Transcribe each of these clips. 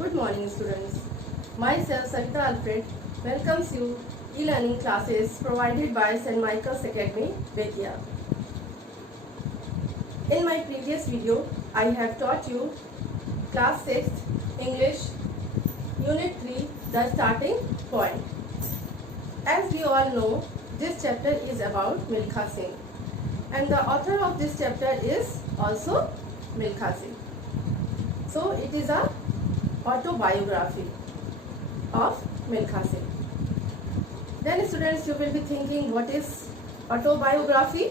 Good morning, students. Myself, Savita Alfred, welcomes you e-learning classes provided by St. Michael's Academy, Betia. In my previous video, I have taught you class 6 English Unit 3, the starting point. As we all know, this chapter is about Milkha Singh, and the author of this chapter is also Milkha Singh. So it is a autobiography of Milkha Singh. Then students, you will be thinking, what is autobiography?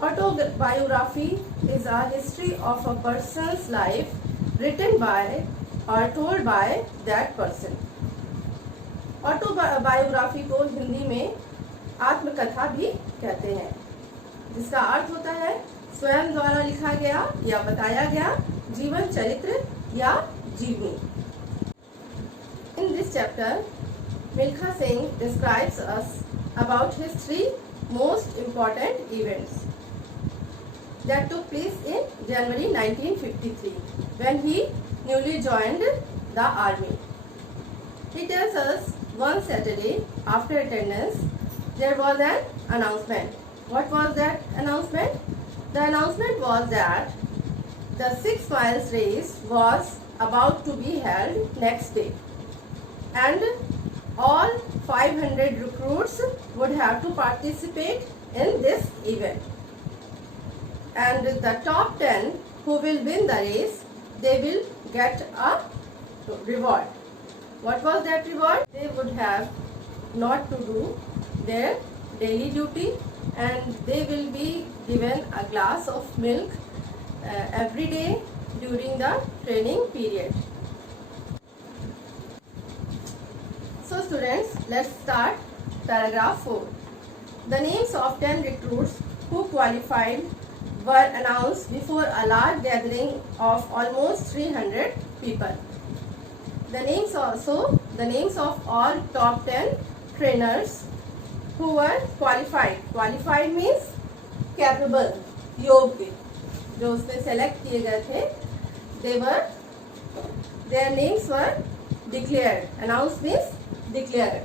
Autobiography is a history of a person's life written by or told by that person. Autobiography को हिंदी में आत्मकथा भी कहते हैं, जिसका अर्थ होता है स्वयं द्वारा लिखा गया या बताया गया जीवन चरित्र या जीवनी. In this chapter, Milkha Singh describes us about his 3 most important events that took place in January 1953 when he newly joined the army. He tells us one Saturday after attendance there was an announcement. What was that announcement? The announcement was that the 6 miles race was about to be held next day, and all 500 recruits would have to participate in this event. And the top 10 who will win the race, they will get a reward. What was that reward? They would have not to do their daily duty, and they will be given a glass of milk every day during the training period. So students, let's start paragraph 4. The names of 10 recruits who qualified were announced before a large gathering of almost 300 people. The names of all top 10 trainers who were qualified. Qualified means capable, योग्य. जो उसमें select किए गए थे, their names were declared. Announced means declared.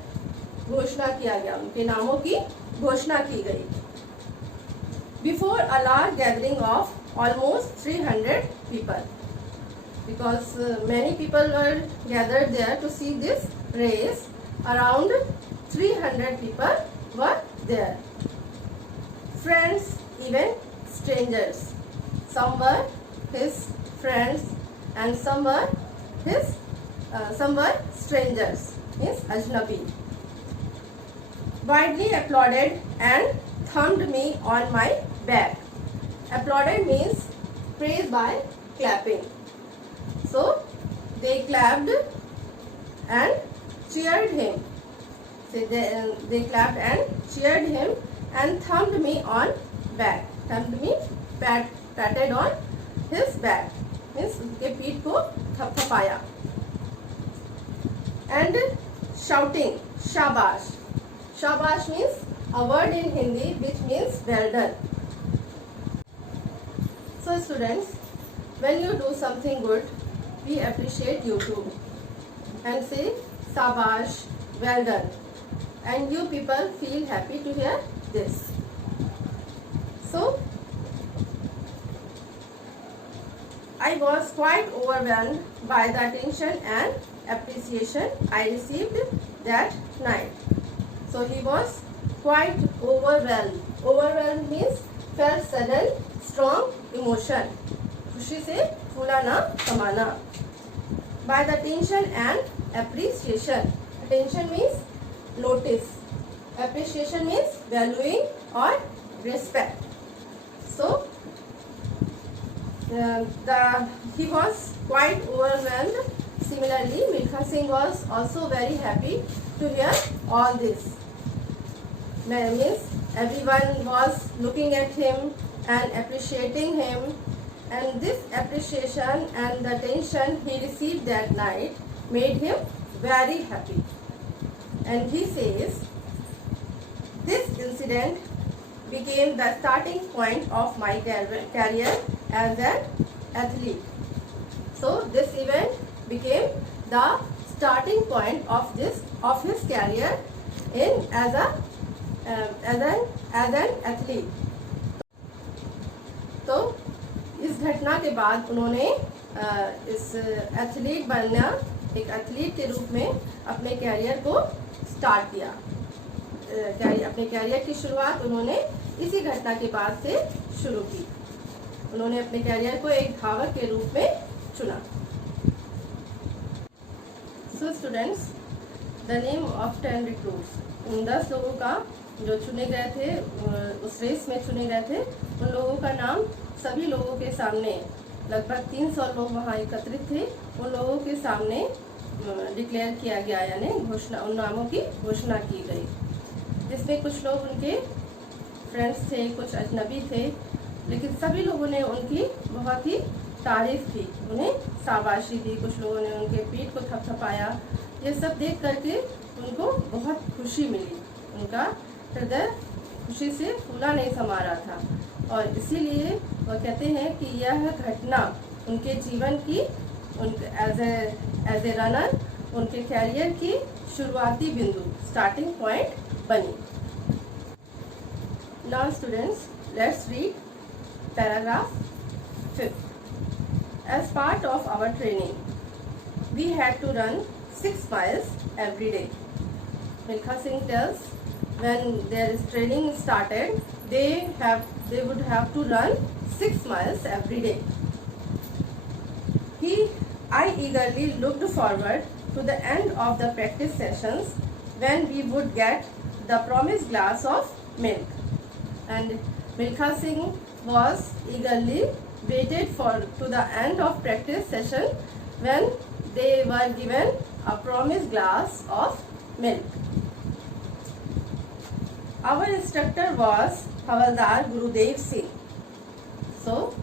घोषणा किया गया, उनके नामों की घोषणा की गई. Before a large gathering of almost 300 people, because many people were gathered there to see this race. Around 300 people were there. Friends, even strangers. Some were his friends and some were strangers, means ajnabi. Widely applauded and thumped me on my back. Applauded means praise by clapping. So they clapped and cheered him. So they clapped and cheered him and thumped me on back. Thumped means patted on his back, means उसके पीठ को थपथपाया. And shouting, shabash. Shabash means a word in Hindi which means well done. So students, when you do something good, we appreciate you too and say shabash, well done, and you people feel happy to hear this. So I was quite overwhelmed by the attention and appreciation I received that night. So he was quite overwhelmed. Overwhelmed means felt sudden strong emotion. खुशी से फूला ना समाना. By the attention and appreciation. Attention means notice. Appreciation means valuing or respect. So he was quite overwhelmed. Similarly, Milkha Singh was also very happy to hear all this. Means everyone was looking at him and appreciating him, and this appreciation and the attention he received that night made him very happy. And he says, this incident became the starting point of my career as an athlete. So this event became the starting point of his career as an athlete. तो इस घटना के बाद उन्होंने इस athlete बनना, एक athlete के रूप में अपने कैरियर को स्टार्ट किया। अपने कैरियर की शुरुआत उन्होंने इसी घटना के बाद से शुरू की। उन्होंने अपने कैरियर को एक धावक के रूप में चुना। So students, the name of 10 recruits, उन 10 लोगों का जो चुने गए थे, उस रेस में चुने गए थे, उन लोगों का नाम सभी लोगों के सामने, लगभग 300 लोग वहाँ एकत्रित थे, उन लोगों के सामने डिक्लेयर किया गया, यानी घोषणा, उन नामों की घोषणा की गई, जिसमें कुछ लोग उनके फ्रेंड्स थे, कुछ अजनबी थे, लेकिन सभी लोगों ने उनकी बहुत ही तारीफ की, उन्हें शाबाशी दी, कुछ लोगों ने उनके पीठ को थपथपाया। ये सब देख करके उनको बहुत खुशी मिली, उनका हृदय खुशी से फूला नहीं समा रहा था, और इसीलिए वह कहते हैं कि यह घटना उनके जीवन की, एज ए रनर, उनके कैरियर की शुरुआती बिंदु, स्टार्टिंग पॉइंट बनी। Now students, let's read paragraph 5. As part of our training, we had to run 6 miles every day. Milkha Singh tells, when their training started, they would have to run 6 miles every day. I eagerly looked forward to the end of the practice sessions when we would get the promised glass of milk. And Milkha Singh was eagerly waited to the end of practice session when they were given a promised glass of milk. Our instructor was Havaldar Gurudev Singh. So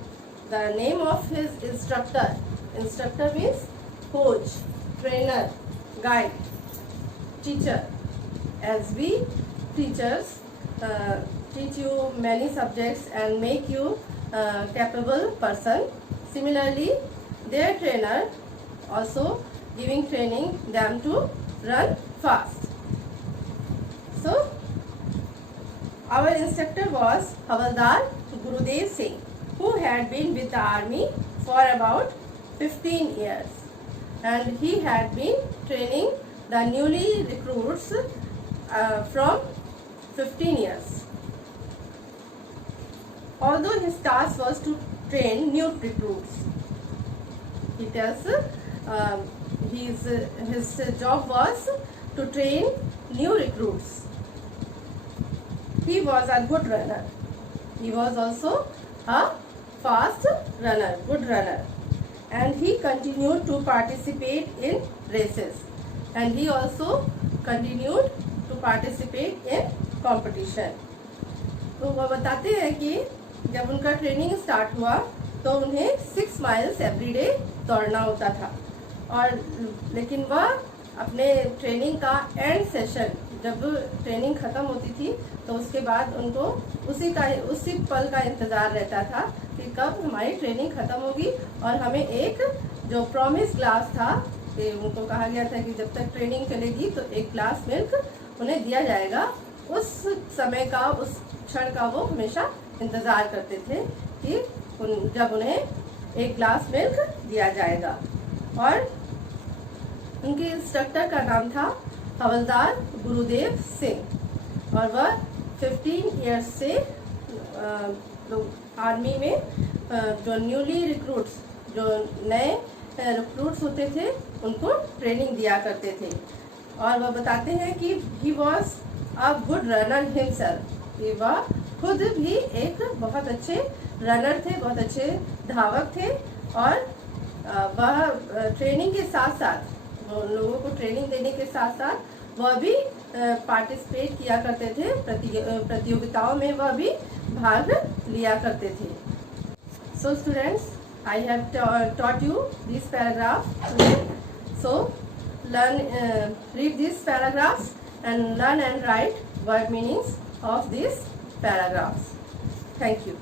the name of his instructor means coach, trainer, guide, teacher. As we teachers teach you many subjects and make you capable person, similarly their trainer also giving training them to run fast. So our instructor was Havaldar Gurudev Singh, who had been with the army for about 15 years, and he had been training the newly recruits from 15 years. Although his task was to train new recruits, he tells his job was to train new recruits. He was a good runner. He was also a fast runner, good runner, and he continued to participate in races, and he also continued to participate in competition. तो वो बताते हैं कि जब उनका training start हुआ तो उन्हें 6 माइल्स एवरीडे दौड़ना होता था, और लेकिन वह अपने ट्रेनिंग का एंड सेशन, जब ट्रेनिंग ख़त्म होती थी तो उसके बाद उनको उसी पल का इंतज़ार रहता था कि कब हमारी ट्रेनिंग ख़त्म होगी और हमें एक जो प्रॉमिस ग्लास था, कि उनको कहा गया था कि जब तक ट्रेनिंग चलेगी तो एक ग्लास मिल्क उन्हें दिया जाएगा। उस समय का, उस क्षण का वो हमेशा इंतज़ार करते थे कि जब उन्हें एक ग्लास मिल्क दिया जाएगा। और उनके इंस्ट्रक्टर का नाम था हवलदार गुरुदेव सिंह, और वह 15 इयर्स से आर्मी में जो न्यूली रिक्रूट्स, जो नए रिक्रूट्स होते थे, उनको ट्रेनिंग दिया करते थे। और वह बताते हैं कि he was a good runner himself, कि वह खुद भी एक बहुत अच्छे रनर थे, बहुत अच्छे धावक थे, और वह ट्रेनिंग के साथ साथ, लोगों को ट्रेनिंग देने के साथ साथ वह भी पार्टिसिपेट किया करते थे, प्रतियोगिताओं में वह भी भाग लिया करते थे। So students, I have taught you this paragraph today. So read these paragraphs and learn and write word meanings of these paragraphs. Thank you.